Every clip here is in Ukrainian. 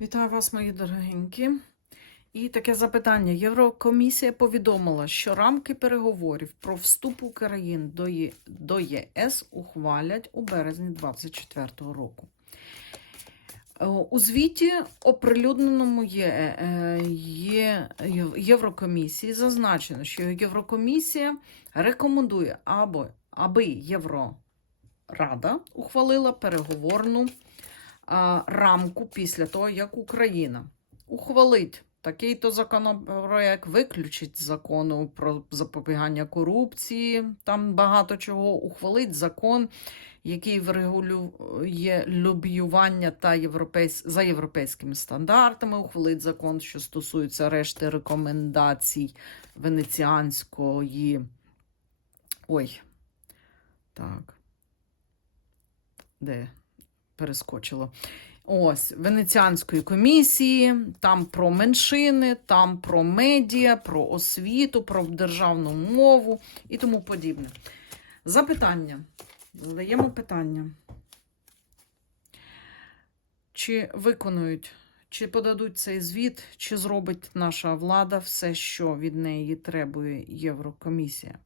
Вітаю вас, мої дорогенькі. І таке запитання. Єврокомісія повідомила, що рамки переговорів про вступ України до, ЄС ухвалять у березні 2024 року. Е, У звіті, оприлюдненому є, е, є, Єврокомісії, зазначено, що Єврокомісія рекомендує, або, аби Єврорада ухвалила переговорну рамку після того, як Україна ухвалить такий-то законопроект, виключить закону про запобігання корупції, там багато чого, ухвалить закон, який врегулює лобіювання та європейсь... за європейськими стандартами, ухвалить закон, що стосується решти рекомендацій венеціанської. Ой. Так. Де? Перескочило. Ось, Венеціанської комісії, там про меншини, там про медіа, про освіту, про державну мову і тому подібне. Запитання. Задаємо питання. Чи виконують, чи подадуть цей звіт, чи зробить наша влада все, що від неї требує Єврокомісія?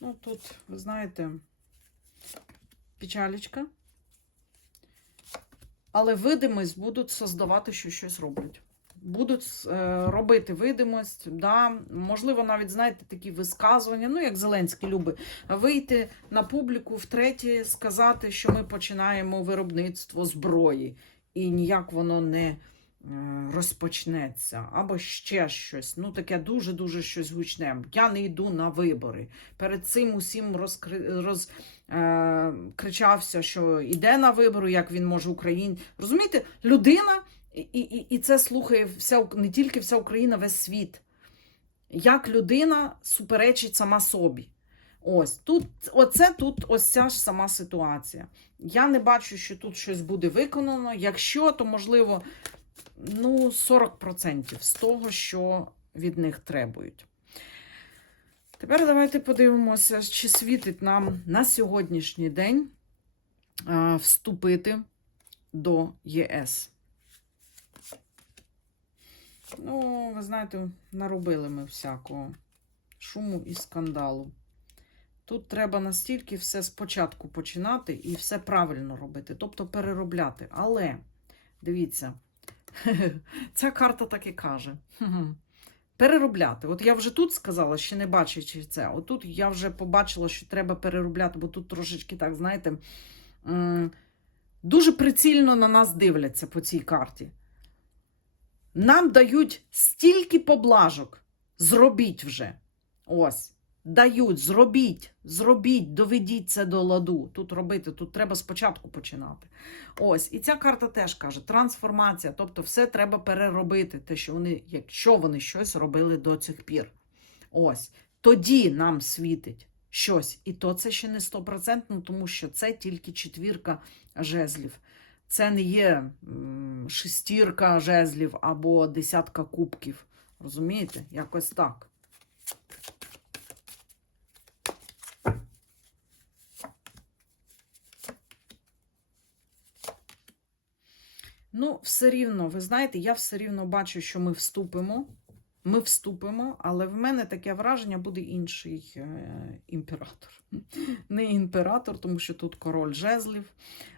Ну, тут, ви знаєте, печалечка. Але видимість будуть создавати, що щось роблять. Будуть е, робити видимость, да, можливо, навіть, знаєте, такі висказування, ну, як Зеленський любить, вийти на публіку втретє, сказати, що ми починаємо виробництво зброї, і ніяк воно не е, розпочнеться, або ще щось. Ну, таке дуже-дуже щось гучне. Я не йду на вибори. Перед цим усім розкри... роз, е, кричався, що йде на вибори, як він може Україні. Розумієте, людина, і, і, і це слухає вся не тільки вся Україна, весь світ. Як людина суперечить сама собі. Ось тут, оце тут ось ця ж сама ситуація. Я не бачу, що тут щось буде виконано. Якщо, то можливо, ну, 40% з того, що від них требують. Тепер давайте подивимося, чи світить нам на сьогоднішній день вступити до ЄС. Ну, ви знаєте, наробили ми всякого шуму і скандалу. Тут треба настільки все спочатку починати і все правильно робити, тобто переробляти. Але, дивіться, ця карта так і каже. Переробляти. От я вже тут сказала, ще не бачачи це. Отут я вже побачила, що треба переробляти, бо тут трошечки, так, знаєте, дуже прицільно на нас дивляться по цій карті. Нам дають стільки поблажок. Зробіть вже. Ось. Дають, зробіть, зробіть, доведіть це до ладу. Тут робити, тут треба спочатку починати. Ось, і ця карта теж каже: трансформація, тобто все треба переробити, те, що вони, якщо вони щось робили до цих пір. Ось, тоді нам світить щось. І то це ще не стопроцентно, тому що це тільки четвірка жезлів. Це не є шестірка жезлів або десятка кубків. Розумієте? Якось так. Ну, все рівно, ви знаєте, я все рівно бачу, що ми вступимо. Ми вступимо, але в мене таке враження буде інший е, імператор. Не імператор, тому що тут король жезлів.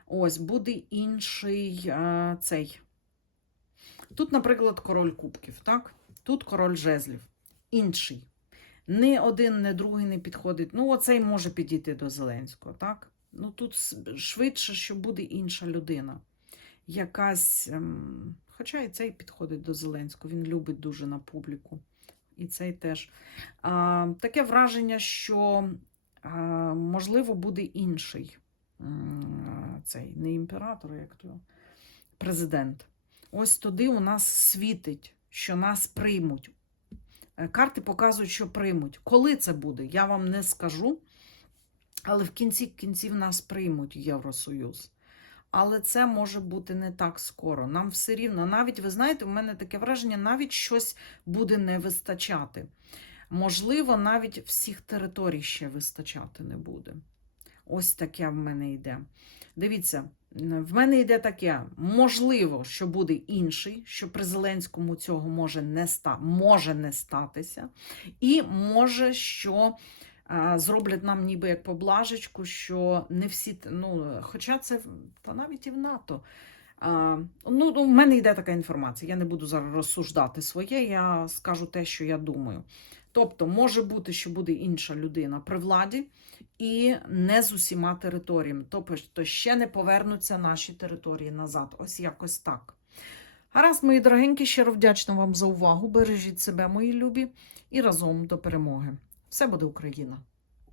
Ось, буде інший е, цей. Тут, наприклад, король кубків, так? Тут король жезлів. Інший. Ні один, ні другий не підходить. Ну, оцей може підійти до Зеленського, так? Ну, тут швидше, що буде інша людина якась. Ем, хоча і цей підходить до Зеленського, він любить дуже на публіку. І цей теж. А, Таке враження, що, а, можливо, буде інший цей не імператор, як то президент. Ось туди у нас світить, що нас приймуть. Е, карти показують, що приймуть. Коли це буде, я вам не скажу. Але в кінці кінців нас приймуть Євросоюз. Але це може бути не так скоро. Нам все рівно, навіть, ви знаєте, у мене таке враження, навіть щось буде не вистачати. Можливо, навіть всіх територій ще вистачати не буде. Ось таке в мене йде. Дивіться, В мене йде таке: можливо, що буде інший, що при Зеленському цього може не ста, може не статися, і може, що зроблять нам ніби як поблажечку, що не всі, ну, хоча це та навіть і в НАТО. А, ну, ну, в мене йде така інформація. Я не буду зараз розсуждати своє, я скажу те, що я думаю. Тобто, може бути, що буде інша людина при владі і не з усіма територіями. Тобто ще не повернуться наші території назад. Ось якось так. Гаразд, мої дорогенькі, щиро вдячна вам за увагу. Бережіть себе, мої любі, і разом до перемоги. Все буде Україна!